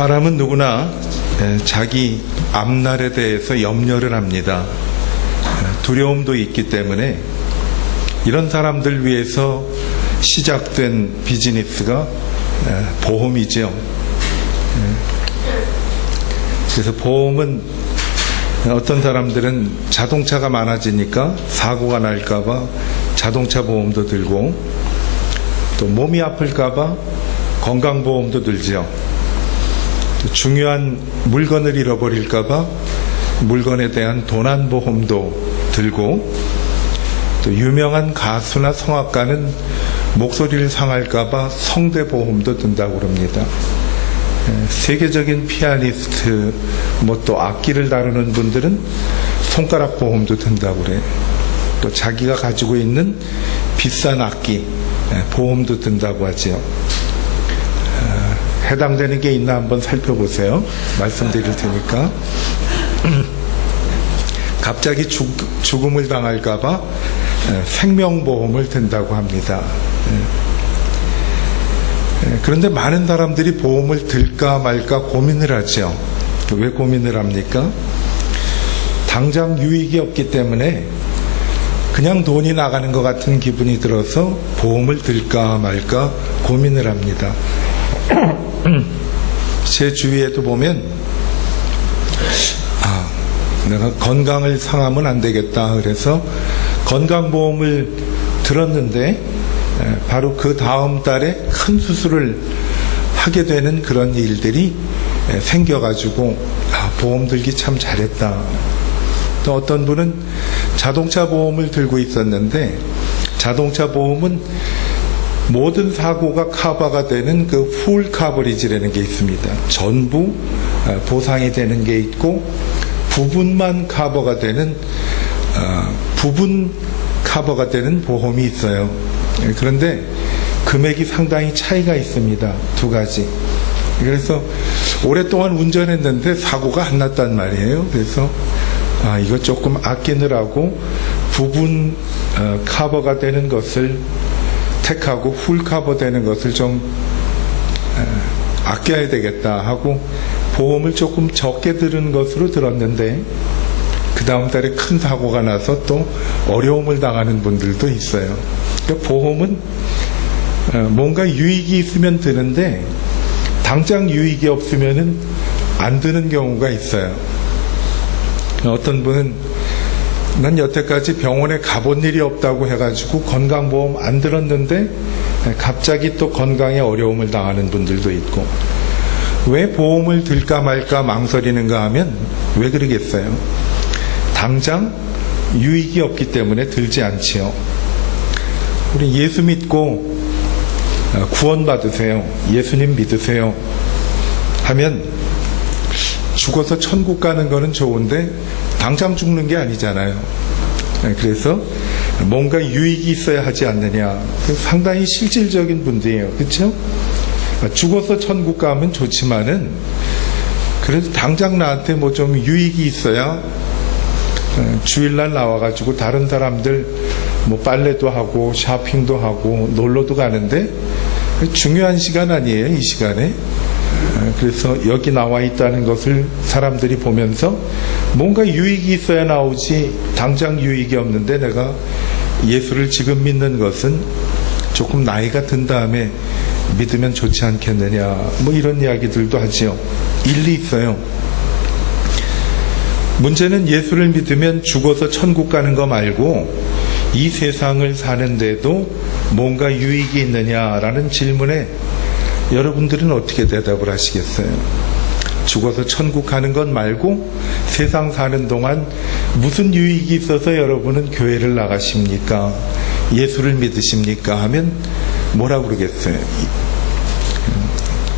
사람은 누구나 자기 앞날에 대해서 염려를 합니다. 두려움도 있기 때문에 이런 사람들 위해서 시작된 비즈니스가 보험이죠. 그래서 보험은 어떤 사람들은 자동차가 많아지니까 사고가 날까봐 자동차 보험도 들고, 또 몸이 아플까봐 건강보험도 들죠. 중요한 물건을 잃어버릴까봐 물건에 대한 도난보험도 들고, 또 유명한 가수나 성악가는 목소리를 상할까봐 성대보험도 든다고 그럽니다. 세계적인 피아니스트, 또 악기를 다루는 분들은 손가락 보험도 든다고 그래요. 또 자기가 가지고 있는 비싼 악기 보험도 든다고 하죠. 해당되는 게 있나 한번 살펴보세요. 말씀드릴 테니까. 갑자기 죽음을 당할까봐 생명보험을 든다고 합니다. 그런데 많은 사람들이 보험을 들까 말까 고민을 하죠. 왜 고민을 합니까? 당장 유익이 없기 때문에 그냥 돈이 나가는 것 같은 기분이 들어서 보험을 들까 말까 고민을 합니다. 제 주위에도 보면 내가 건강을 상하면 안 되겠다 그래서 건강보험을 들었는데 바로 그 다음 달에 큰 수술을 하게 되는 그런 일들이 생겨가지고 보험 들기 참 잘했다. 또 어떤 분은 자동차 보험을 들고 있었는데 자동차 보험은 모든 사고가 커버가 되는 그 풀 커버리지라는 게 있습니다. 전부 보상이 되는 게 있고 부분만 커버가 되는 부분 커버가 되는 보험이 있어요. 그런데 금액이 상당히 차이가 있습니다. 두 가지. 그래서 오랫동안 운전했는데 사고가 안 났단 말이에요. 그래서 이거 조금 아끼느라고 부분 커버가 되는 것을 택하고 풀 커버 되는 것을 좀 아껴야 되겠다 하고 보험을 조금 적게 들은 것으로 들었는데 그 다음 달에 큰 사고가 나서 또 어려움을 당하는 분들도 있어요. 그러니까 보험은 뭔가 유익이 있으면 드는데 당장 유익이 없으면 안 드는 경우가 있어요. 어떤 분은 난 여태까지 병원에 가본 일이 없다고 해가지고 건강보험 안 들었는데 갑자기 또 건강에 어려움을 당하는 분들도 있고, 왜 보험을 들까 말까 망설이는가 하면 왜 그러겠어요? 당장 유익이 없기 때문에 들지 않지요. 우리 예수 믿고 구원받으세요, 예수님 믿으세요 하면 죽어서 천국 가는 거는 좋은데 당장 죽는 게 아니잖아요. 그래서 뭔가 유익이 있어야 하지 않느냐. 상당히 실질적인 문제예요. 그렇죠? 죽어서 천국 가면 좋지만은 그래도 당장 나한테 뭐 좀 유익이 있어야 주일날 나와가지고 다른 사람들 뭐 빨래도 하고 쇼핑도 하고 놀러도 가는데 중요한 시간 아니에요, 이 시간에. 그래서 여기 나와 있다는 것을 사람들이 보면서 뭔가 유익이 있어야 나오지, 당장 유익이 없는데 내가 예수를 지금 믿는 것은 조금 나이가 든 다음에 믿으면 좋지 않겠느냐, 뭐 이런 이야기들도 하지요. 일리 있어요. 문제는 예수를 믿으면 죽어서 천국 가는 거 말고 이 세상을 사는데도 뭔가 유익이 있느냐라는 질문에 여러분들은 어떻게 대답을 하시겠어요? 죽어서 천국 가는 것 말고 세상 사는 동안 무슨 유익이 있어서 여러분은 교회를 나가십니까? 예수를 믿으십니까? 하면 뭐라고 그러겠어요?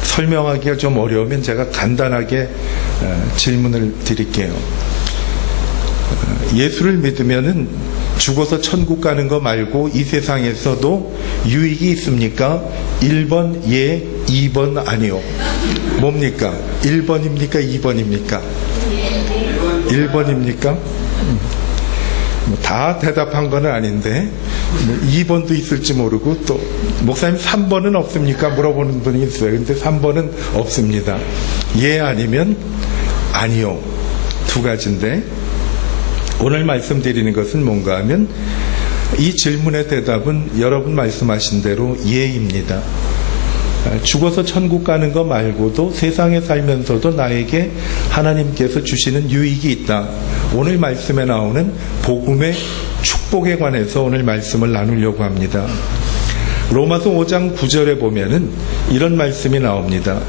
설명하기가 좀 어려우면 제가 간단하게 질문을 드릴게요. 예수를 믿으면은 죽어서 천국 가는 거 말고 이 세상에서도 유익이 있습니까? 1번 예, 2번 아니요. 뭡니까? 1번입니까? 2번입니까? 1번입니까? 다 대답한 건 아닌데 2번도 있을지 모르고, 또 목사님 3번은 없습니까? 물어보는 분이 있어요. 근데 3번은 없습니다. 예 아니면 아니요, 두 가지인데, 오늘 말씀드리는 것은 뭔가 하면 이 질문의 대답은 여러분 말씀하신 대로 예입니다. 죽어서 천국 가는 거 말고도 세상에 살면서도 나에게 하나님께서 주시는 유익이 있다. 오늘 말씀에 나오는 복음의 축복에 관해서 오늘 말씀을 나누려고 합니다. 로마서 5장 9절에 보면은 이런 말씀이 나옵니다.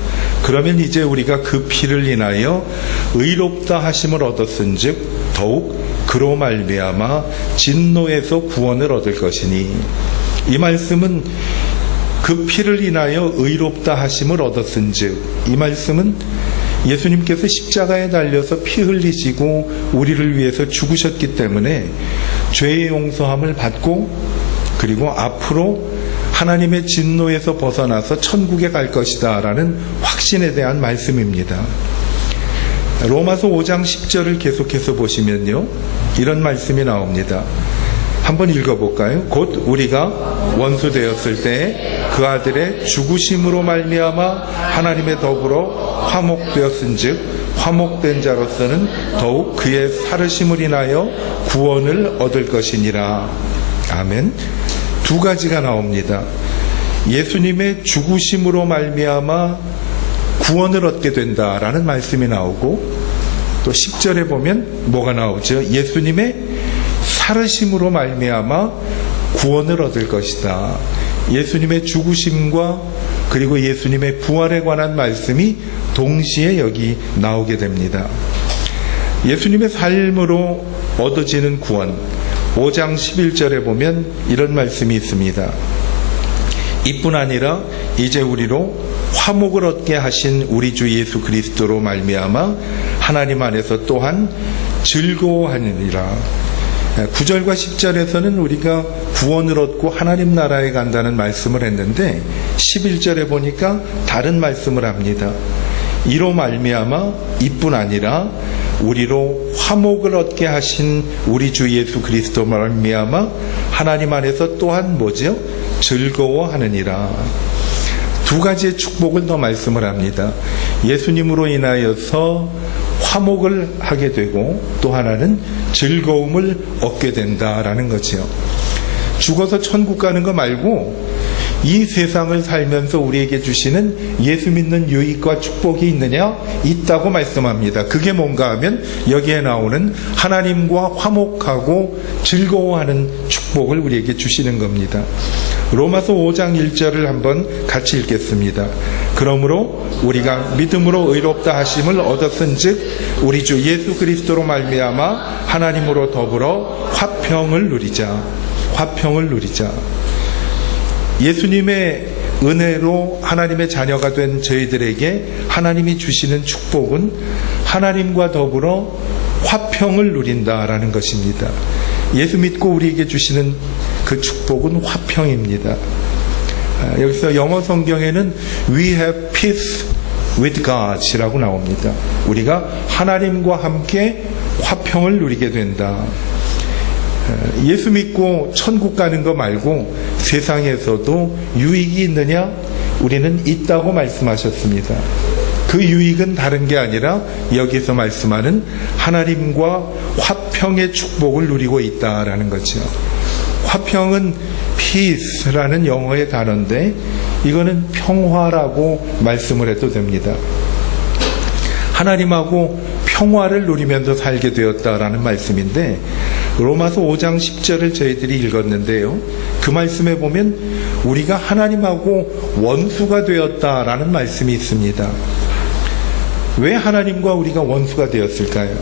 그러면 이제 우리가 그 피를 인하여 의롭다 하심을 얻었은즉 더욱 그로 말미암아 진노에서 구원을 얻을 것이니, 이 말씀은 그 피를 인하여 의롭다 하심을 얻었은즉, 이 말씀은 예수님께서 십자가에 달려서 피 흘리시고 우리를 위해서 죽으셨기 때문에 죄의 용서함을 받고, 그리고 앞으로 하나님의 진노에서 벗어나서 천국에 갈 것이다 라는 확신에 대한 말씀입니다. 로마서 5장 10절을 계속해서 보시면요, 이런 말씀이 나옵니다. 한번 읽어볼까요? 곧 우리가 원수 되었을 때 그 아들의 죽으심으로 말미암아 하나님의 더불어 화목되었은즉 화목된 자로서는 더욱 그의 살으심을 인하여 구원을 얻을 것이니라. 아멘. 두 가지가 나옵니다. 예수님의 죽으심으로 말미암아 구원을 얻게 된다라는 말씀이 나오고, 또 10절에 보면 뭐가 나오죠? 예수님의 살으심으로 말미암아 구원을 얻을 것이다. 예수님의 죽으심과 그리고 예수님의 부활에 관한 말씀이 동시에 여기 나오게 됩니다. 예수님의 삶으로 얻어지는 구원, 5장 11절에 보면 이런 말씀이 있습니다. 이뿐 아니라 이제 우리로 화목을 얻게 하신 우리 주 예수 그리스도로 말미암아 하나님 안에서 또한 즐거워하느니라. 9절과 10절에서는 우리가 구원을 얻고 하나님 나라에 간다는 말씀을 했는데 11절에 보니까 다른 말씀을 합니다. 이로 말미암아 이뿐 아니라 우리로 화목을 얻게 하신 우리 주 예수 그리스도 말미암아 하나님 안에서 또한 뭐죠? 즐거워하느니라. 두 가지의 축복을 더 말씀을 합니다. 예수님으로 인하여서 화목을 하게 되고, 또 하나는 즐거움을 얻게 된다라는 거죠. 죽어서 천국 가는 거 말고 이 세상을 살면서 우리에게 주시는 예수 믿는 유익과 축복이 있느냐? 있다고 말씀합니다. 그게 뭔가 하면 여기에 나오는 하나님과 화목하고 즐거워하는 축복을 우리에게 주시는 겁니다. 로마서 5장 1절을 한번 같이 읽겠습니다. 그러므로 우리가 믿음으로 의롭다 하심을 얻었은즉 우리 주 예수 그리스도로 말미암아 하나님으로 더불어 화평을 누리자. 화평을 누리자. 예수님의 은혜로 하나님의 자녀가 된 저희들에게 하나님이 주시는 축복은 하나님과 더불어 화평을 누린다라는 것입니다. 예수 믿고 우리에게 주시는 그 축복은 화평입니다. 여기서 영어 성경에는 We have peace with God 이라고 나옵니다. 우리가 하나님과 함께 화평을 누리게 된다. 예수 믿고 천국 가는 거 말고 세상에서도 유익이 있느냐? 우리는 있다고 말씀하셨습니다. 그 유익은 다른 게 아니라 여기서 말씀하는 하나님과 화평의 축복을 누리고 있다라는 거죠. 화평은 peace라는 영어의 단어인데 이거는 평화라고 말씀을 해도 됩니다. 하나님하고 평화를 누리면서 살게 되었다라는 말씀인데, 로마서 5장 10절을 저희들이 읽었는데요, 그 말씀에 보면 우리가 하나님하고 원수가 되었다라는 말씀이 있습니다. 왜 하나님과 우리가 원수가 되었을까요?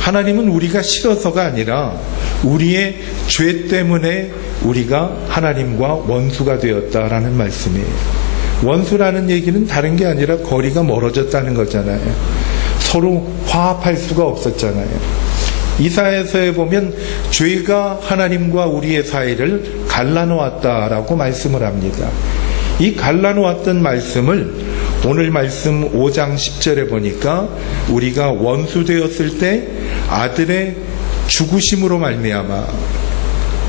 하나님은 우리가 싫어서가 아니라 우리의 죄 때문에 우리가 하나님과 원수가 되었다라는 말씀이에요. 원수라는 얘기는 다른 게 아니라 거리가 멀어졌다는 거잖아요. 서로 화합할 수가 없었잖아요. 이사야서에 보면 죄가 하나님과 우리의 사이를 갈라놓았다라고 말씀을 합니다. 이 갈라놓았던 말씀을 오늘 말씀 5장 10절에 보니까 우리가 원수 되었을 때 아들의 죽으심으로 말미암아,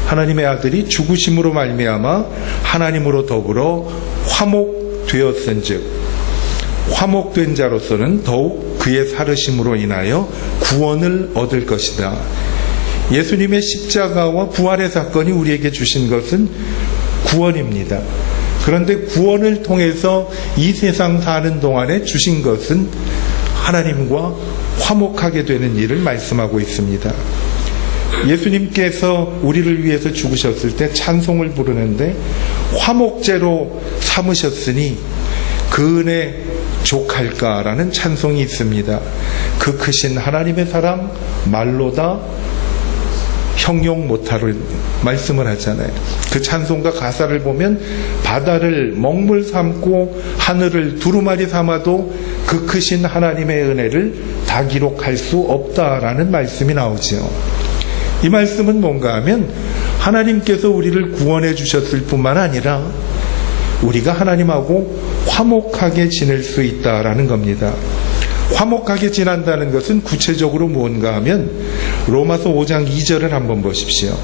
하나님의 아들이 죽으심으로 말미암아 하나님으로 더불어 화목되었은즉 화목된 자로서는 더욱 그의 살으심으로 인하여 구원을 얻을 것이다. 예수님의 십자가와 부활의 사건이 우리에게 주신 것은 구원입니다. 그런데 구원을 통해서 이 세상 사는 동안에 주신 것은 하나님과 화목하게 되는 일을 말씀하고 있습니다. 예수님께서 우리를 위해서 죽으셨을 때 찬송을 부르는데 화목제로 삼으셨으니 그 은혜 족할까라는 찬송이 있습니다. 그 크신 하나님의 사랑 말로다 형용 못하를 말씀을 하잖아요. 그 찬송가 가사를 보면 바다를 먹물 삼고 하늘을 두루마리 삼아도 그 크신 하나님의 은혜를 다 기록할 수 없다라는 말씀이 나오죠. 이 말씀은 뭔가 하면 하나님께서 우리를 구원해 주셨을 뿐만 아니라 우리가 하나님하고 화목하게 지낼 수 있다라는 겁니다. 화목하게 지낸다는 것은 구체적으로 무언가 하면 로마서 5장 2절을 한번 보십시오.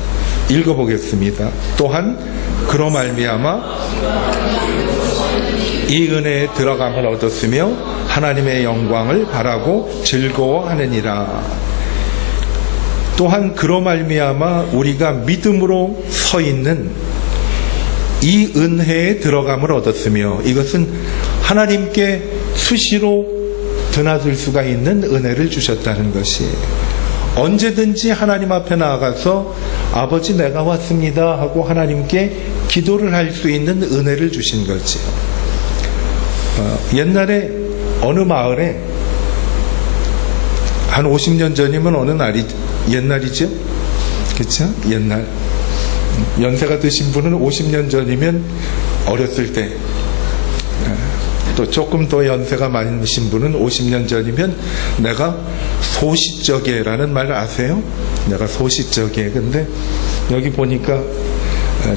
읽어보겠습니다. 또한 그로 말미암아 이 은혜에 들어감을 얻었으며 하나님의 영광을 바라고 즐거워하느니라. 또한 그로 말미암아 우리가 믿음으로 서 있는 이 은혜에 들어감을 얻었으며, 이것은 하나님께 수시로 드나들 수가 있는 은혜를 주셨다는 것이, 언제든지 하나님 앞에 나아가서 아버지 내가 왔습니다 하고 하나님께 기도를 할 수 있는 은혜를 주신 거지요. 옛날에 어느 마을에 한 50년 전이면 어느 날이 옛날이죠? 그렇죠? 옛날. 연세가 드신 분은 50년 전이면 어렸을 때, 또 조금 더 연세가 많으신 분은 50년 전이면 내가 소시적에라는 말 아세요? 내가 소시적에. 근데 여기 보니까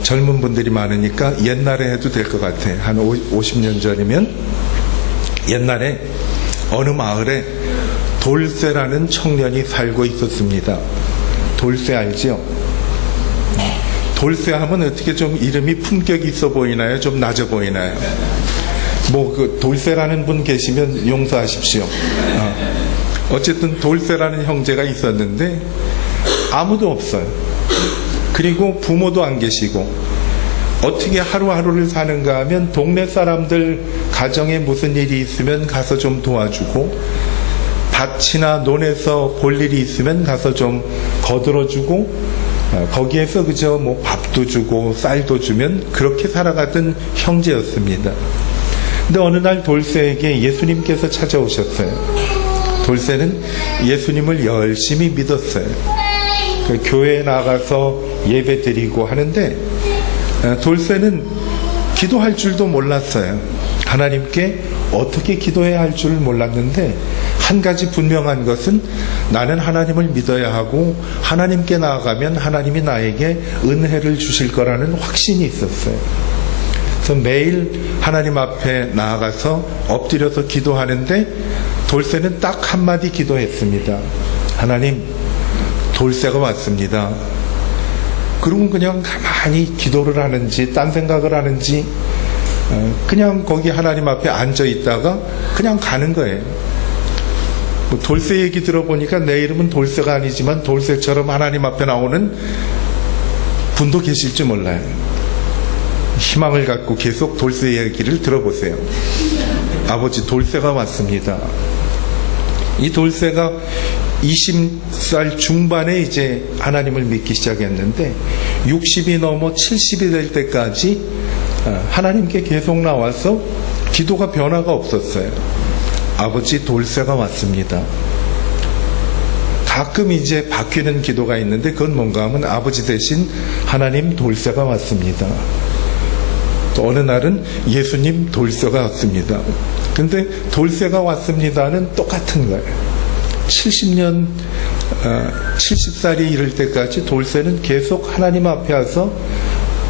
젊은 분들이 많으니까 옛날에 해도 될 것 같아. 한 50년 전이면 옛날에 어느 마을에 돌쇠라는 청년이 살고 있었습니다. 돌쇠 알죠? 돌쇠 하면 어떻게 좀 이름이 품격이 있어 보이나요? 좀 낮아 보이나요? 그 돌쇠라는 분 계시면 용서하십시오. 어쨌든 돌쇠라는 형제가 있었는데 아무도 없어요. 그리고 부모도 안 계시고 어떻게 하루하루를 사는가 하면 동네 사람들 가정에 무슨 일이 있으면 가서 좀 도와주고, 밭이나 논에서 볼 일이 있으면 가서 좀 거들어주고, 거기에서 그저 밥도 주고 쌀도 주면 그렇게 살아가던 형제였습니다. 근데 어느 날 돌쇠에게 예수님께서 찾아오셨어요. 돌쇠는 예수님을 열심히 믿었어요. 교회에 나가서 예배 드리고 하는데 돌쇠는 기도할 줄도 몰랐어요. 하나님께 어떻게 기도해야 할 줄 몰랐는데 한 가지 분명한 것은 나는 하나님을 믿어야 하고 하나님께 나아가면 하나님이 나에게 은혜를 주실 거라는 확신이 있었어요. 그래서 매일 하나님 앞에 나아가서 엎드려서 기도하는데 돌쇠는 딱 한마디 기도했습니다. 하나님, 돌쇠가 왔습니다. 그러고 그냥 가만히 기도를 하는지 딴 생각을 하는지 그냥 거기 하나님 앞에 앉아 있다가 그냥 가는 거예요. 돌쇠 얘기 들어보니까 내 이름은 돌쇠가 아니지만 돌쇠처럼 하나님 앞에 나오는 분도 계실지 몰라요. 희망을 갖고 계속 돌쇠 얘기를 들어보세요. 아버지, 돌쇠가 왔습니다. 이 돌쇠가 20살 중반에 이제 하나님을 믿기 시작했는데 60이 넘어 70이 될 때까지 하나님께 계속 나와서 기도가 변화가 없었어요. 아버지, 돌쇠가 왔습니다. 가끔 이제 바뀌는 기도가 있는데 그건 뭔가 하면 아버지 대신 하나님, 돌쇠가 왔습니다. 또 어느 날은 예수님, 돌쇠가 왔습니다. 근데 돌쇠가 왔습니다는 똑같은 거예요. 70살이 이를 때까지 돌쇠는 계속 하나님 앞에 와서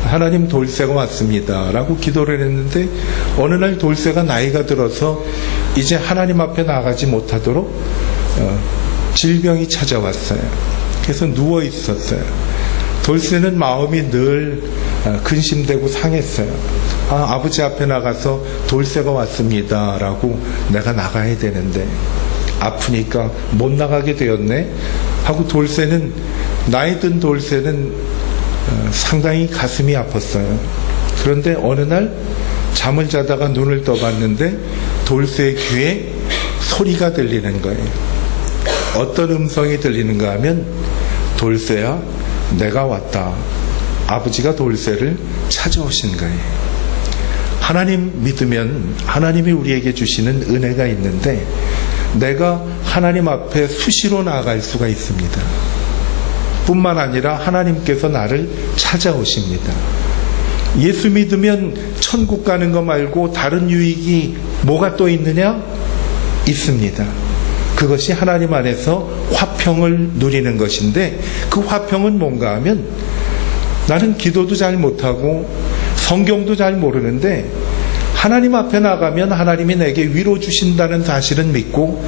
하나님, 돌쇠가 왔습니다 라고 기도를 했는데 어느 날 돌쇠가 나이가 들어서 이제 하나님 앞에 나가지 못하도록 질병이 찾아왔어요. 해서 누워 있었어요. 돌쇠는 마음이 늘 근심되고 상했어요. 아버지 앞에 나가서 돌쇠가 왔습니다 라고 내가 나가야 되는데 아프니까 못 나가게 되었네 하고 돌쇠는, 나이 든 돌쇠는 상당히 가슴이 아팠어요. 그런데 어느 날 잠을 자다가 눈을 떠봤는데 돌쇠의 귀에 소리가 들리는 거예요. 어떤 음성이 들리는가 하면, 돌쇠야 내가 왔다. 아버지가 돌쇠를 찾아오신 거예요. 하나님 믿으면 하나님이 우리에게 주시는 은혜가 있는데 내가 하나님 앞에 수시로 나아갈 수가 있습니다. 뿐만 아니라 하나님께서 나를 찾아오십니다. 예수 믿으면 천국 가는 거 말고 다른 유익이 뭐가 또 있느냐? 있습니다. 그것이 하나님 안에서 화평을 누리는 것인데, 그 화평은 뭔가 하면, 나는 기도도 잘 못하고 성경도 잘 모르는데 하나님 앞에 나가면 하나님이 내게 위로 주신다는 사실을 믿고,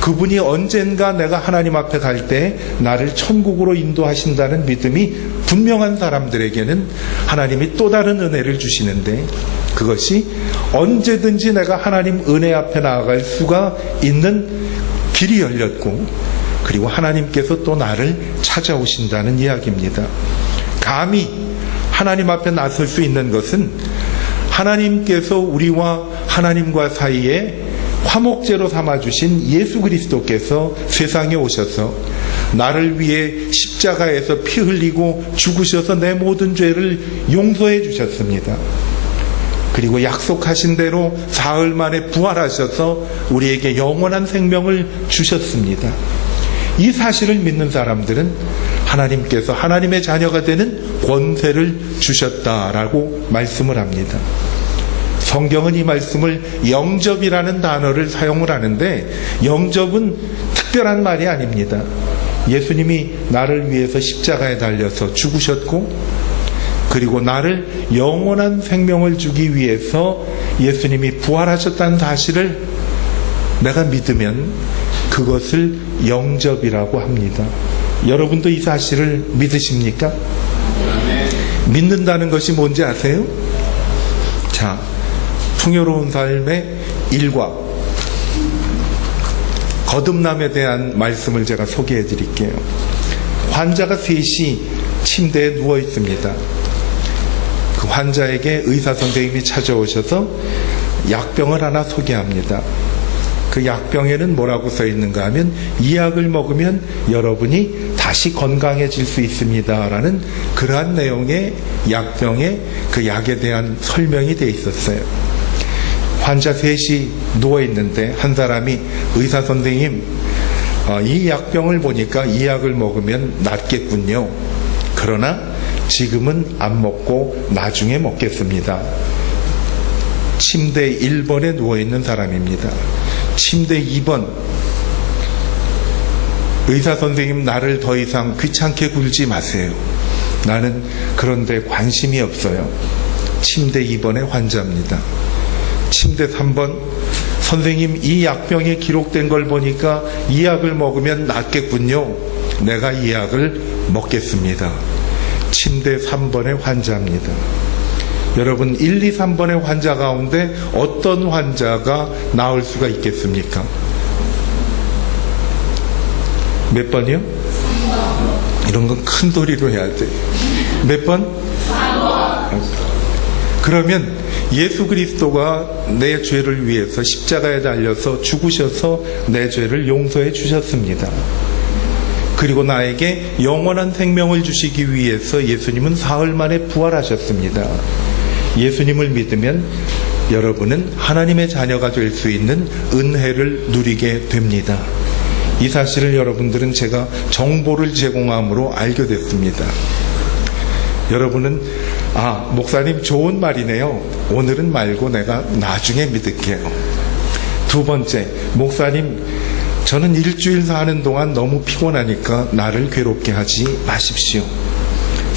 그분이 언젠가 내가 하나님 앞에 갈 때 나를 천국으로 인도하신다는 믿음이 분명한 사람들에게는 하나님이 또 다른 은혜를 주시는데, 그것이 언제든지 내가 하나님 은혜 앞에 나아갈 수가 있는 길이 열렸고, 그리고 하나님께서 또 나를 찾아오신다는 이야기입니다. 감히 하나님 앞에 나설 수 있는 것은 하나님께서 우리와 하나님과 사이에 화목제로 삼아주신 예수 그리스도께서 세상에 오셔서 나를 위해 십자가에서 피 흘리고 죽으셔서 내 모든 죄를 용서해 주셨습니다. 그리고 약속하신 대로 사흘 만에 부활하셔서 우리에게 영원한 생명을 주셨습니다. 이 사실을 믿는 사람들은 하나님께서 하나님의 자녀가 되는 권세를 주셨다라고 말씀을 합니다. 성경은 이 말씀을 영접이라는 단어를 사용을 하는데, 영접은 특별한 말이 아닙니다. 예수님이 나를 위해서 십자가에 달려서 죽으셨고, 그리고 나를 영원한 생명을 주기 위해서 예수님이 부활하셨다는 사실을 내가 믿으면 그것을 영접이라고 합니다. 여러분도 이 사실을 믿으십니까? 믿는다는 것이 뭔지 아세요? 자, 풍요로운 삶의 일과 거듭남에 대한 말씀을 제가 소개해 드릴게요. 환자가 셋이 침대에 누워 있습니다. 그 환자에게 의사 선생님이 찾아오셔서 약병을 하나 소개합니다. 그 약병에는 뭐라고 써 있는가 하면, 이 약을 먹으면 여러분이 다시 건강해질 수 있습니다 라는 그러한 내용의 약병에 그 약에 대한 설명이 돼 있었어요. 환자 셋이 누워있는데 한 사람이, 의사 선생님, 이 약병을 보니까 이 약을 먹으면 낫겠군요. 그러나 지금은 안 먹고 나중에 먹겠습니다. 침대 1번에 누워있는 사람입니다. 침대 2번, 의사 선생님, 나를 더 이상 귀찮게 굴지 마세요. 나는 그런데 관심이 없어요. 침대 2번의 환자입니다. 침대 3번, 선생님, 이 약병에 기록된 걸 보니까 이 약을 먹으면 낫겠군요. 내가 이 약을 먹겠습니다. 침대 3번의 환자입니다. 여러분, 1, 2, 3번의 환자 가운데 어떤 환자가 나을 수가 있겠습니까? 몇 번이요? 이런 건 큰 소리로 해야 돼. 몇 번? 3번. 그러면 예수 그리스도가 내 죄를 위해서 십자가에 달려서 죽으셔서 내 죄를 용서해 주셨습니다. 그리고 나에게 영원한 생명을 주시기 위해서 예수님은 사흘 만에 부활하셨습니다. 예수님을 믿으면 여러분은 하나님의 자녀가 될 수 있는 은혜를 누리게 됩니다. 이 사실을 여러분들은 제가 정보를 제공함으로 알게 됐습니다. 여러분은, 목사님 좋은 말이네요. 오늘은 말고 내가 나중에 믿을게요. 두 번째, 목사님, 저는 일주일 사는 동안 너무 피곤하니까 나를 괴롭게 하지 마십시오.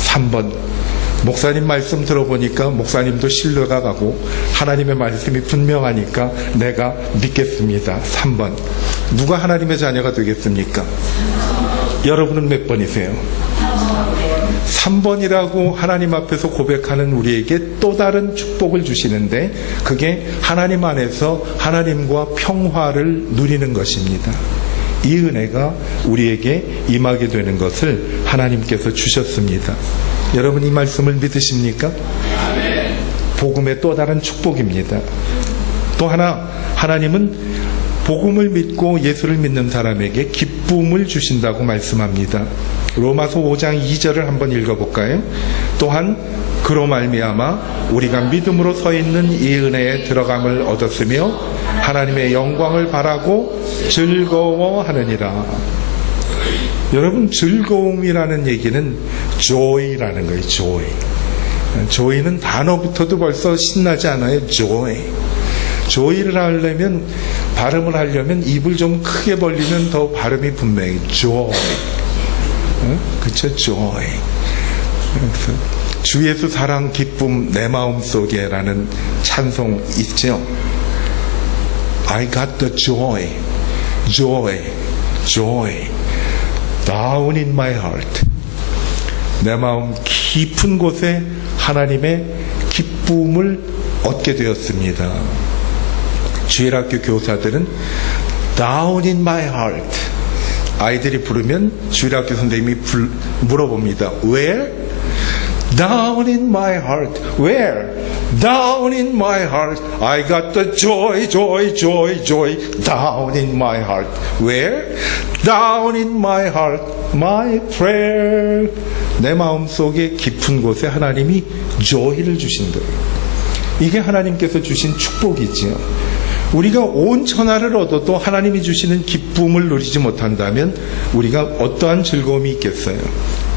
3번, 목사님 말씀 들어보니까 목사님도 신뢰가 가고 하나님의 말씀이 분명하니까 내가 믿겠습니다. 3번, 누가 하나님의 자녀가 되겠습니까? 여러분은 몇 번이세요? 3번이라고 하나님 앞에서 고백하는 우리에게 또 다른 축복을 주시는데 그게 하나님 안에서 하나님과 평화를 누리는 것입니다. 이 은혜가 우리에게 임하게 되는 것을 하나님께서 주셨습니다. 여러분 이 말씀을 믿으십니까? 복음의 또 다른 축복입니다. 또 하나 하나님은 복음을 믿고 예수를 믿는 사람에게 기쁨을 주신다고 말씀합니다. 로마서 5장 2절을 한번 읽어볼까요? 또한 그로 말미암아 우리가 믿음으로 서 있는 이 은혜에 들어감을 얻었으며 하나님의 영광을 바라고 즐거워하느니라. 여러분 즐거움이라는 얘기는 joy라는 거예요. joy. joy는 단어부터도 벌써 신나지 않아요? joy를 하려면 발음을 하려면 입을 좀 크게 벌리면 더 발음이 분명히 joy. 그쵸? joy. 주 예수 사랑 기쁨 내 마음속에 라는 찬송 있죠? I got the joy down in my heart. 내 마음 깊은 곳에 하나님의 기쁨을 얻게 되었습니다. 주일학교 교사들은 down in my heart. 아이들이 부르면 주일학교 선생님이 물어봅니다. Where? Down in my heart. Where? Down in my heart. I got the joy down in my heart. Where? Down in my heart. My prayer. 내 마음속에 깊은 곳에 하나님이 joy를 주신 거예요. 이게 하나님께서 주신 축복이지요. 우리가 온 천하를 얻어도 하나님이 주시는 기쁨을 누리지 못한다면 우리가 어떠한 즐거움이 있겠어요?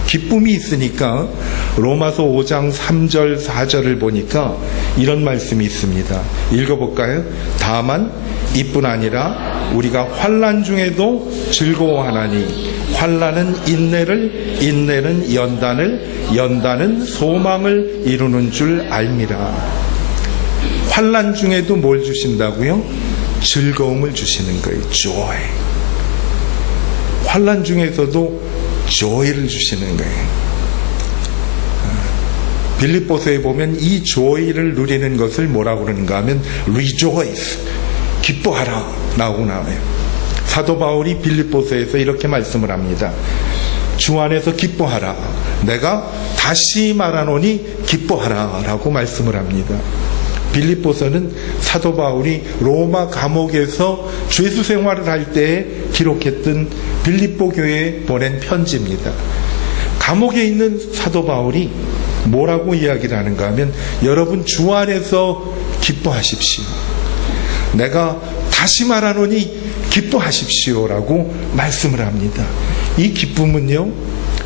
기쁨이 있으니까 로마서 5장 3절 4절을 보니까 이런 말씀이 있습니다. 읽어볼까요? 다만 이뿐 아니라 우리가 환난 중에도 즐거워하나니 환난은 인내를, 인내는 연단을, 연단은 소망을 이루는 줄 알미라. 환난 중에도 뭘 주신다고요? 즐거움을 주시는 거예요. joy. 환난 중에서도 joy를 주시는 거예요. 빌립보서에 보면 이 joy를 누리는 것을 뭐라고 그러는가 하면 rejoice, 기뻐하라 라고 나와요. 사도 바울이 빌립보서에서 이렇게 말씀을 합니다. 주 안에서 기뻐하라. 내가 다시 말하노니 기뻐하라 라고 말씀을 합니다. 빌립보서는 사도 바울이 로마 감옥에서 죄수 생활을 할 때에 기록했던 빌립보 교회에 보낸 편지입니다. 감옥에 있는 사도 바울이 뭐라고 이야기를 하는가 하면 여러분 주 안에서 기뻐하십시오. 내가 다시 말하노니 기뻐하십시오 라고 말씀을 합니다. 이 기쁨은요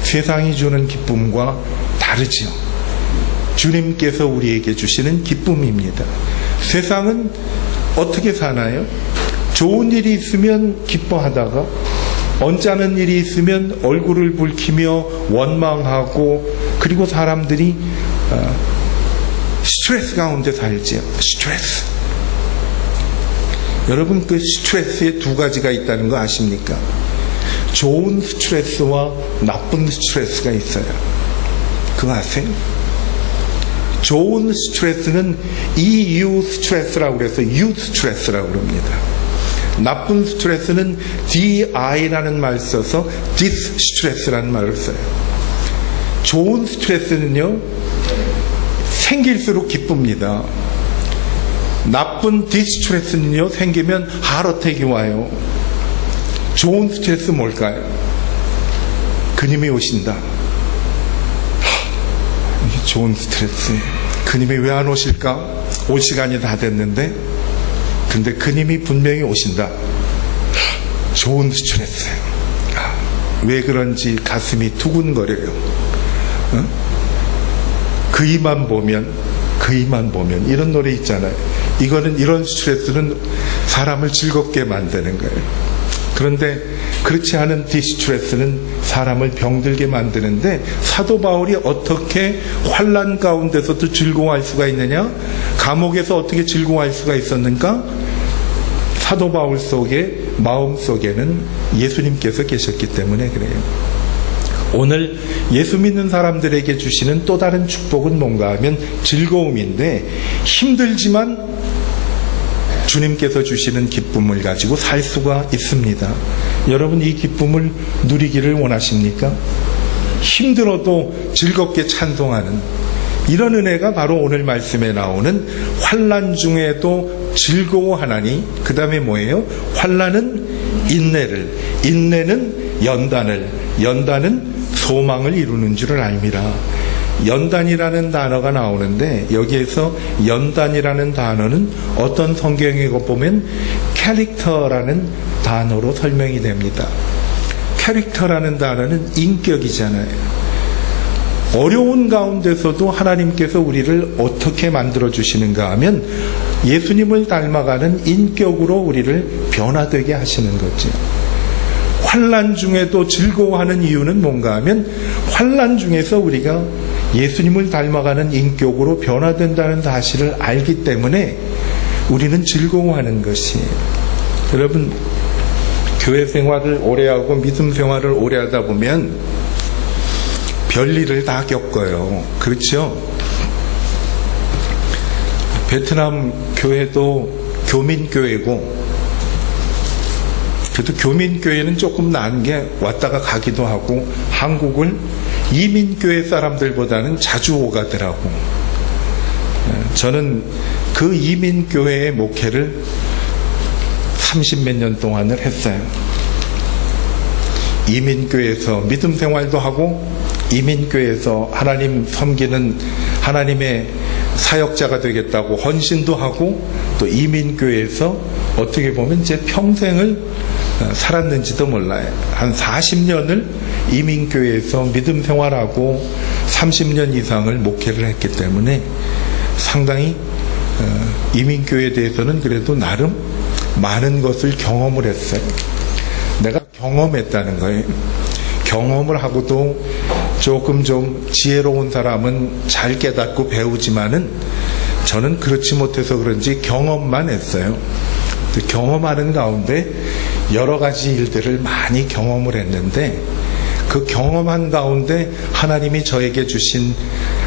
세상이 주는 기쁨과 다르지요. 주님께서 우리에게 주시는 기쁨입니다. 세상은 어떻게 사나요? 좋은 일이 있으면 기뻐하다가 언짢은 일이 있으면 얼굴을 붉히며 원망하고 그리고 사람들이 스트레스 가운데 살지요. 스트레스. 여러분 그 스트레스에 두 가지가 있다는 거 아십니까? 좋은 스트레스와 나쁜 스트레스가 있어요. 그거 아세요? 좋은 스트레스는 EU 스트레스라고 그래서 U 스트레스라고 그럽니다. 나쁜 스트레스는 DI라는 말을 써서 Dis 스트레스라는 말을 써요. 좋은 스트레스는요 생길수록 기쁩니다. 나쁜 디스트레스는요 생기면 하트어택이 와요. 좋은 스트레스 뭘까요? 그님이 오신다. 이게 좋은 스트레스. 그님이 왜 안 오실까? 올 시간이 다 됐는데 근데 그님이 분명히 오신다. 좋은 스트레스. 왜 그런지 가슴이 두근거려요. 그이만 보면 이런 노래 있잖아요. 이런 스트레스는 사람을 즐겁게 만드는 거예요. 그런데 그렇지 않은 디스트레스는 사람을 병들게 만드는데 사도 바울이 어떻게 환난 가운데서도 즐거워할 수가 있느냐? 감옥에서 어떻게 즐거워할 수가 있었는가? 사도 바울 속에 마음속에는 예수님께서 계셨기 때문에 그래요. 오늘 예수 믿는 사람들에게 주시는 또 다른 축복은 뭔가 하면 즐거움인데, 힘들지만 주님께서 주시는 기쁨을 가지고 살 수가 있습니다. 여러분, 이 기쁨을 누리기를 원하십니까? 힘들어도 즐겁게 찬송하는 이런 은혜가 바로 오늘 말씀에 나오는 환난 중에도 즐거워하나니, 그 다음에 뭐예요? 환난은 인내를, 인내는 연단을, 연단은 소망을 이루는 줄을 알미라. 연단이라는 단어가 나오는데, 여기에서 연단이라는 단어는 어떤 성경에 보면 캐릭터라는 단어로 설명이 됩니다. 캐릭터라는 단어는 인격이잖아요. 어려운 가운데서도 하나님께서 우리를 어떻게 만들어주시는가 하면 예수님을 닮아가는 인격으로 우리를 변화되게 하시는 거죠. 환난 중에도 즐거워하는 이유는 뭔가 하면 환난 중에서 우리가 예수님을 닮아가는 인격으로 변화된다는 사실을 알기 때문에 우리는 즐거워하는 것이에요. 여러분, 교회 생활을 오래 하고 믿음 생활을 오래 하다 보면 별일을 다 겪어요. 그렇죠? 베트남 교회도 교민교회고, 그래도 교민교회는 조금 나은 게 왔다가 가기도 하고, 한국을 이민교회 사람들보다는 자주 오가더라고. 저는 그 이민교회의 목회를 30몇 년 동안을 했어요. 이민교회에서 믿음 생활도 하고, 이민교회에서 하나님 섬기는 하나님의 사역자가 되겠다고 헌신도 하고, 또 이민교회에서 어떻게 보면 제 평생을 살았는지도 몰라요. 한 40년을 이민교회에서 믿음 생활하고 30년 이상을 목회를 했기 때문에 상당히 이민교회에 대해서는 그래도 나름 많은 것을 경험을 했어요. 내가 경험했다는 거예요. 경험을 하고도 조금 좀 지혜로운 사람은 잘 깨닫고 배우지만은 저는 그렇지 못해서 그런지 경험만 했어요. 경험하는 가운데 여러 가지 일들을 많이 경험을 했는데, 그 경험한 가운데 하나님이 저에게 주신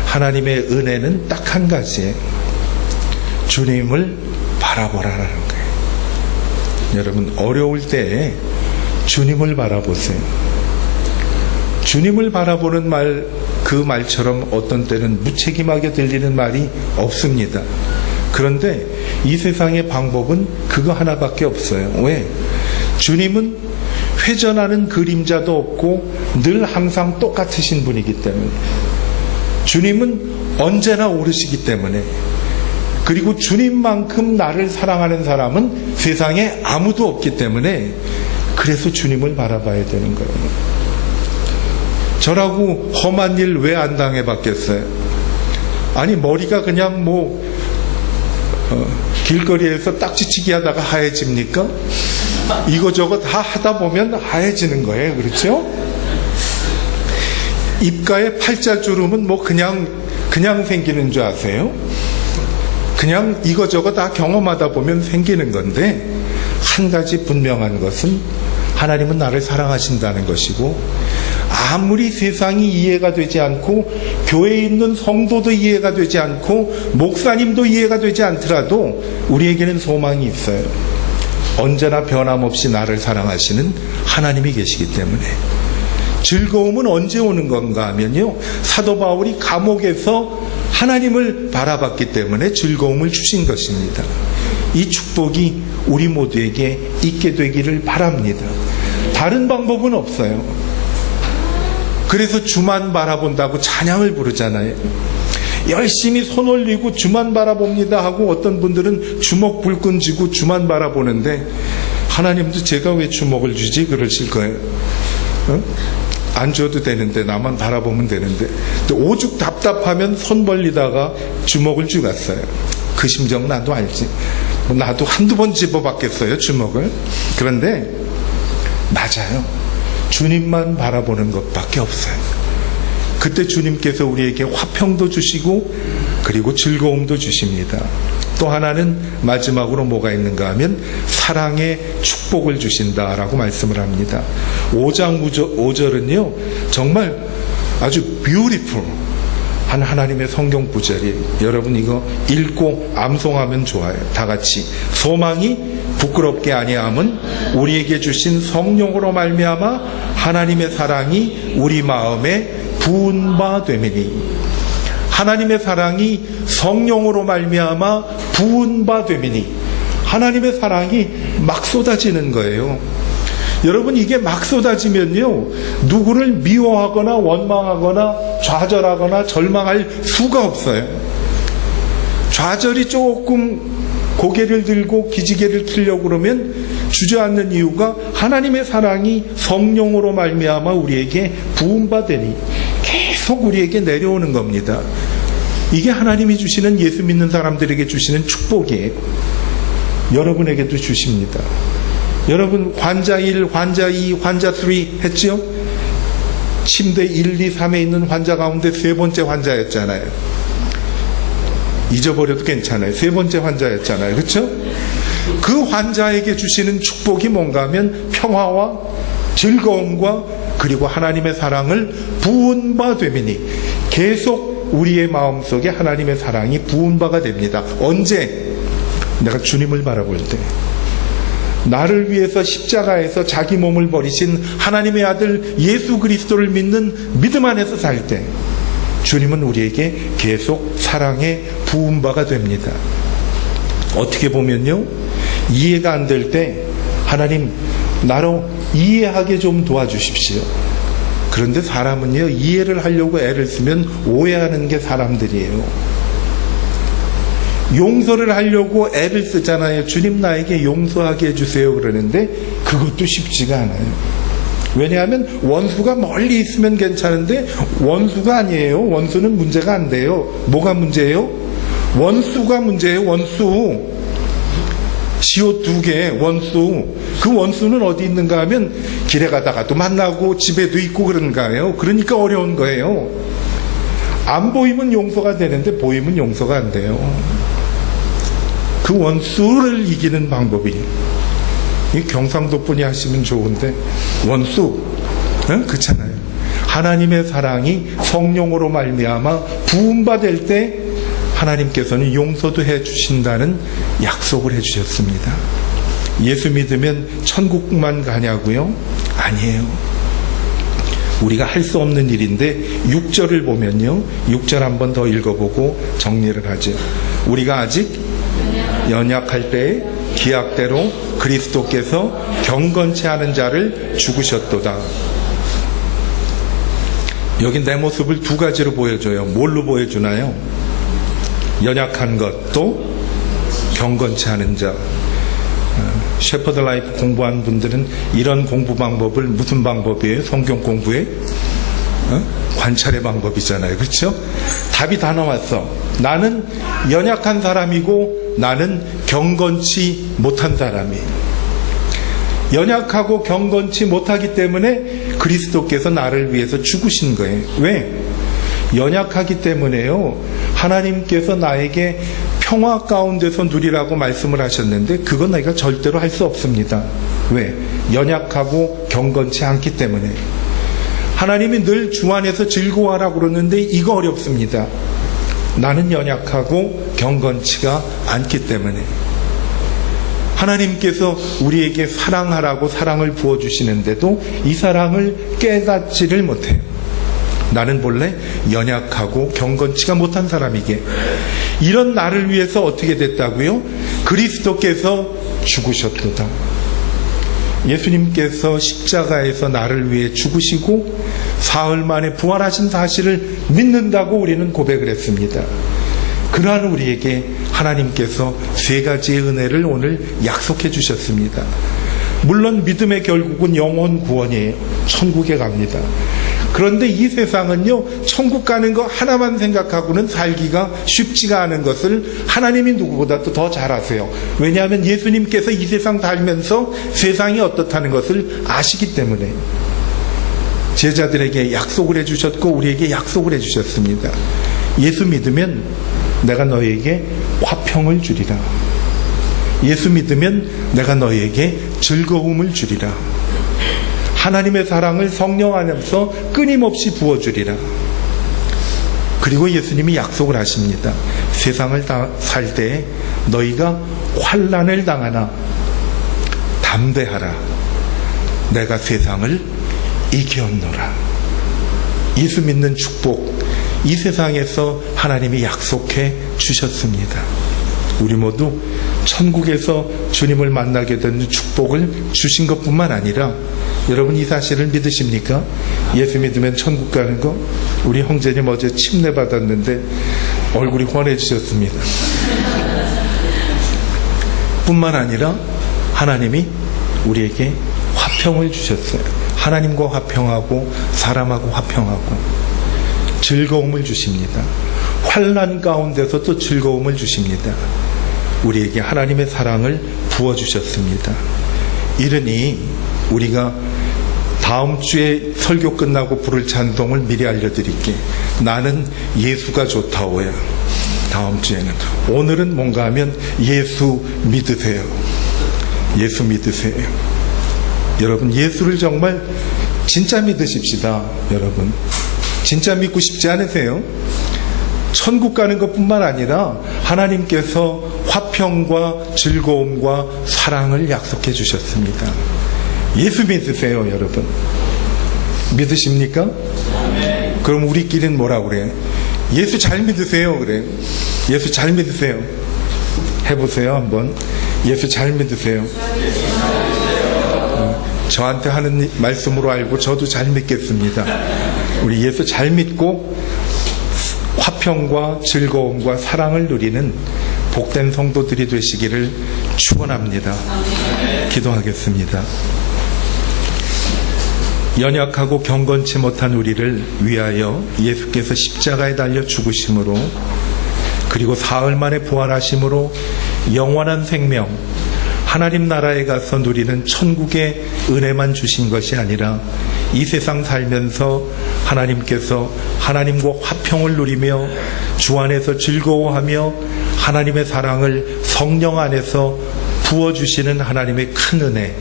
하나님의 은혜는 딱 한 가지예요. 주님을 바라보라라는 거예요. 여러분, 어려울 때에 주님을 바라보세요. 주님을 바라보는 말, 그 말처럼 어떤 때는 무책임하게 들리는 말이 없습니다. 그런데 이 세상의 방법은 그거 하나밖에 없어요. 왜? 주님은 회전하는 그림자도 없고 늘 항상 똑같으신 분이기 때문에, 주님은 언제나 오르시기 때문에, 그리고 주님만큼 나를 사랑하는 사람은 세상에 아무도 없기 때문에, 그래서 주님을 바라봐야 되는 거예요. 저라고 험한 일 왜 안 당해봤겠어요? 아니, 머리가 그냥 길거리에서 딱지치기 하다가 하얘집니까? 이거저거 다 하다 보면 하얘지는 거예요. 그렇죠? 입가에 팔자주름은 그냥 생기는 줄 아세요? 그냥 이거저거 다 경험하다 보면 생기는 건데, 한 가지 분명한 것은 하나님은 나를 사랑하신다는 것이고, 아무리 세상이 이해가 되지 않고 교회에 있는 성도도 이해가 되지 않고 목사님도 이해가 되지 않더라도 우리에게는 소망이 있어요. 언제나 변함없이 나를 사랑하시는 하나님이 계시기 때문에. 즐거움은 언제 오는 건가 하면요, 사도 바울이 감옥에서 하나님을 바라봤기 때문에 즐거움을 주신 것입니다. 이 축복이 우리 모두에게 있게 되기를 바랍니다. 다른 방법은 없어요. 그래서 주만 바라본다고 찬양을 부르잖아요. 열심히 손 올리고 주만 바라봅니다 하고, 어떤 분들은 주먹 불끈 쥐고 주만 바라보는데, 하나님도 제가 왜 주먹을 쥐지? 그러실 거예요. 안 줘도 되는데, 나만 바라보면 되는데. 오죽 답답하면 손 벌리다가 주먹을 쥐갔어요. 그 심정 나도 알지. 나도 한두 번 집어봤겠어요, 주먹을. 그런데 맞아요. 주님만 바라보는 것밖에 없어요. 그때 주님께서 우리에게 화평도 주시고, 그리고 즐거움도 주십니다. 또 하나는 마지막으로 뭐가 있는가 하면 사랑의 축복을 주신다라고 말씀을 합니다. 5장 5절은요 정말 아주 뷰티풀 한 하나님의 성경 구절이, 여러분 이거 읽고 암송하면 좋아요. 다 같이. 소망이 부끄럽게 아니함은 우리에게 주신 성령으로 말미암아 하나님의 사랑이 우리 마음에 부은 바 됨이니. 하나님의 사랑이 성령으로 말미암아 부은 바 됨이니. 하나님의 사랑이 막 쏟아지는 거예요. 여러분 이게 막 쏟아지면요 누구를 미워하거나 원망하거나 좌절하거나 절망할 수가 없어요. 좌절이 조금 고개를 들고 기지개를 틀려고 그러면 주저앉는 이유가 하나님의 사랑이 성령으로 말미암아 우리에게 부음받으니 계속 우리에게 내려오는 겁니다. 이게 하나님이 주시는, 예수 믿는 사람들에게 주시는 축복이에요. 여러분에게도 주십니다. 여러분 환자 1, 환자 2, 환자 3 했죠? 침대 1, 2, 3에 있는 환자 가운데 세 번째 환자였잖아요. 잊어버려도 괜찮아요. 세 번째 환자였잖아요. 그렇죠? 그 환자에게 주시는 축복이 뭔가 하면 평화와 즐거움과 그리고 하나님의 사랑을 부은 바 되미니, 계속 우리의 마음속에 하나님의 사랑이 부은 바가 됩니다. 언제? 내가 주님을 바라볼 때, 나를 위해서 십자가에서 자기 몸을 버리신 하나님의 아들 예수 그리스도를 믿는 믿음 안에서 살 때 주님은 우리에게 계속 사랑의 부은 바가 됩니다. 어떻게 보면요, 이해가 안 될 때 하나님 나로 이해하게 좀 도와주십시오. 그런데 사람은요 이해를 하려고 애를 쓰면 오해하는 게 사람들이에요. 용서를 하려고 애를 쓰잖아요. 주님 나에게 용서하게 해주세요 그러는데 그것도 쉽지가 않아요. 왜냐하면 원수가 멀리 있으면 괜찮은데 원수가 아니에요. 원수는 문제가 안 돼요. 뭐가 문제예요? 원수가 문제예요. 원수. 시옷 2개 원수. 그 원수는 어디 있는가 하면 길에 가다가도 만나고 집에도 있고 그런가요. 그러니까 어려운 거예요. 안 보이면 용서가 되는데 보이면 용서가 안 돼요. 그 원수를 이기는 방법이, 이 경상도 분이 하시면 좋은데 원수, 응? 그렇잖아요. 하나님의 사랑이 성령으로 말미암아 부음받을 때 하나님께서는 용서도 해주신다는 약속을 해주셨습니다. 예수 믿으면 천국만 가냐고요? 아니에요. 우리가 할 수 없는 일인데 6절을 보면요, 6절 한 번 더 읽어보고 정리를 하죠. 우리가 아직 연약할 때에 기약대로 그리스도께서 경건치 않은 자를 죽으셨도다. 여기 내 모습을 두 가지로 보여줘요. 뭘로 보여주나요? 연약한 것, 또 경건치 않은 자. 셰퍼드 라이프 공부한 분들은 이런 공부 방법을 무슨 방법이에요? 성경 공부에? 관찰의 방법이잖아요. 그렇죠? 답이 다 나왔어. 나는 연약한 사람이고 나는 경건치 못한 사람이에요. 연약하고 경건치 못하기 때문에 그리스도께서 나를 위해서 죽으신 거예요. 왜? 연약하기 때문에요. 하나님께서 나에게 평화 가운데서 누리라고 말씀을 하셨는데 그건 내가 절대로 할 수 없습니다. 왜? 연약하고 경건치 않기 때문에. 하나님이 늘 주 안에서 즐거워하라고 그러는데 이거 어렵습니다. 나는 연약하고 경건치가 않기 때문에. 하나님께서 우리에게 사랑하라고 사랑을 부어주시는데도 이 사랑을 깨닫지를 못해요. 나는 본래 연약하고 경건치가 못한 사람이게. 이런 나를 위해서 어떻게 됐다고요? 그리스도께서 죽으셨도다. 예수님께서 십자가에서 나를 위해 죽으시고 사흘 만에 부활하신 사실을 믿는다고 우리는 고백을 했습니다. 그러한 우리에게 하나님께서 세 가지의 은혜를 오늘 약속해 주셨습니다. 물론 믿음의 결국은 영혼 구원이에요. 천국에 갑니다. 그런데 이 세상은요, 천국 가는 거 하나만 생각하고는 살기가 쉽지가 않은 것을 하나님이 누구보다도 더 잘 아세요. 왜냐하면 예수님께서 이 세상 살면서 세상이 어떻다는 것을 아시기 때문에. 제자들에게 약속을 해주셨고 우리에게 약속을 해주셨습니다. 예수 믿으면 내가 너에게 화평을 주리라. 예수 믿으면 내가 너에게 즐거움을 주리라. 하나님의 사랑을 성령 안에서 끊임없이 부어주리라. 그리고 예수님이 약속을 하십니다. 세상을 살 때 너희가 환난을 당하나 담대하라. 내가 세상을 이겼노라. 예수 믿는 축복, 이 세상에서 하나님이 약속해 주셨습니다. 우리 모두 천국에서 주님을 만나게 되는 축복을 주신 것뿐만 아니라, 여러분 이 사실을 믿으십니까? 예수 믿으면 천국 가는 거? 우리 형제님 어제 침례 받았는데 얼굴이 환해지셨습니다. 뿐만 아니라 하나님이 우리에게 화평을 주셨어요. 하나님과 화평하고 사람하고 화평하고 즐거움을 주십니다. 환난 가운데서 또 즐거움을 주십니다. 우리에게 하나님의 사랑을 부어주셨습니다. 이러니 우리가 다음 주에 설교 끝나고 부를 찬송을 미리 알려드릴게. 나는 예수가 좋다오야. 다음 주에는. 오늘은 뭔가 하면 예수 믿으세요. 예수 믿으세요. 여러분 예수를 정말 진짜 믿으십시다. 여러분 진짜 믿고 싶지 않으세요? 천국 가는 것뿐만 아니라 하나님께서 화평과 즐거움과 사랑을 약속해 주셨습니다. 예수 믿으세요, 여러분. 믿으십니까? 그럼 우리끼리는 뭐라고 그래요? 예수 잘 믿으세요, 그래요. 예수 잘 믿으세요. 해보세요, 한번. 예수 잘 믿으세요. 저한테 하는 말씀으로 알고 저도 잘 믿겠습니다. 우리 예수 잘 믿고 화평과 즐거움과 사랑을 누리는 복된 성도들이 되시기를 축원합니다. 기도하겠습니다. 연약하고 경건치 못한 우리를 위하여 예수께서 십자가에 달려 죽으심으로, 그리고 사흘 만에 부활하심으로 영원한 생명, 하나님 나라에 가서 누리는 천국의 은혜만 주신 것이 아니라 이 세상 살면서 하나님께서 하나님과 화평을 누리며 주 안에서 즐거워하며 하나님의 사랑을 성령 안에서 부어주시는 하나님의 큰 은혜,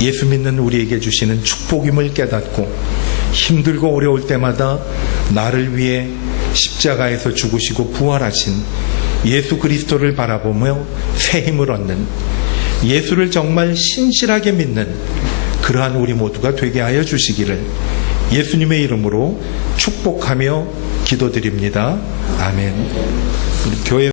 예수 믿는 우리에게 주시는 축복임을 깨닫고 힘들고 어려울 때마다 나를 위해 십자가에서 죽으시고 부활하신 예수 그리스도를 바라보며 새 힘을 얻는, 예수를 정말 신실하게 믿는 그러한 우리 모두가 되게 하여 주시기를 예수님의 이름으로 축복하며 기도드립니다. 아멘. 우리 교회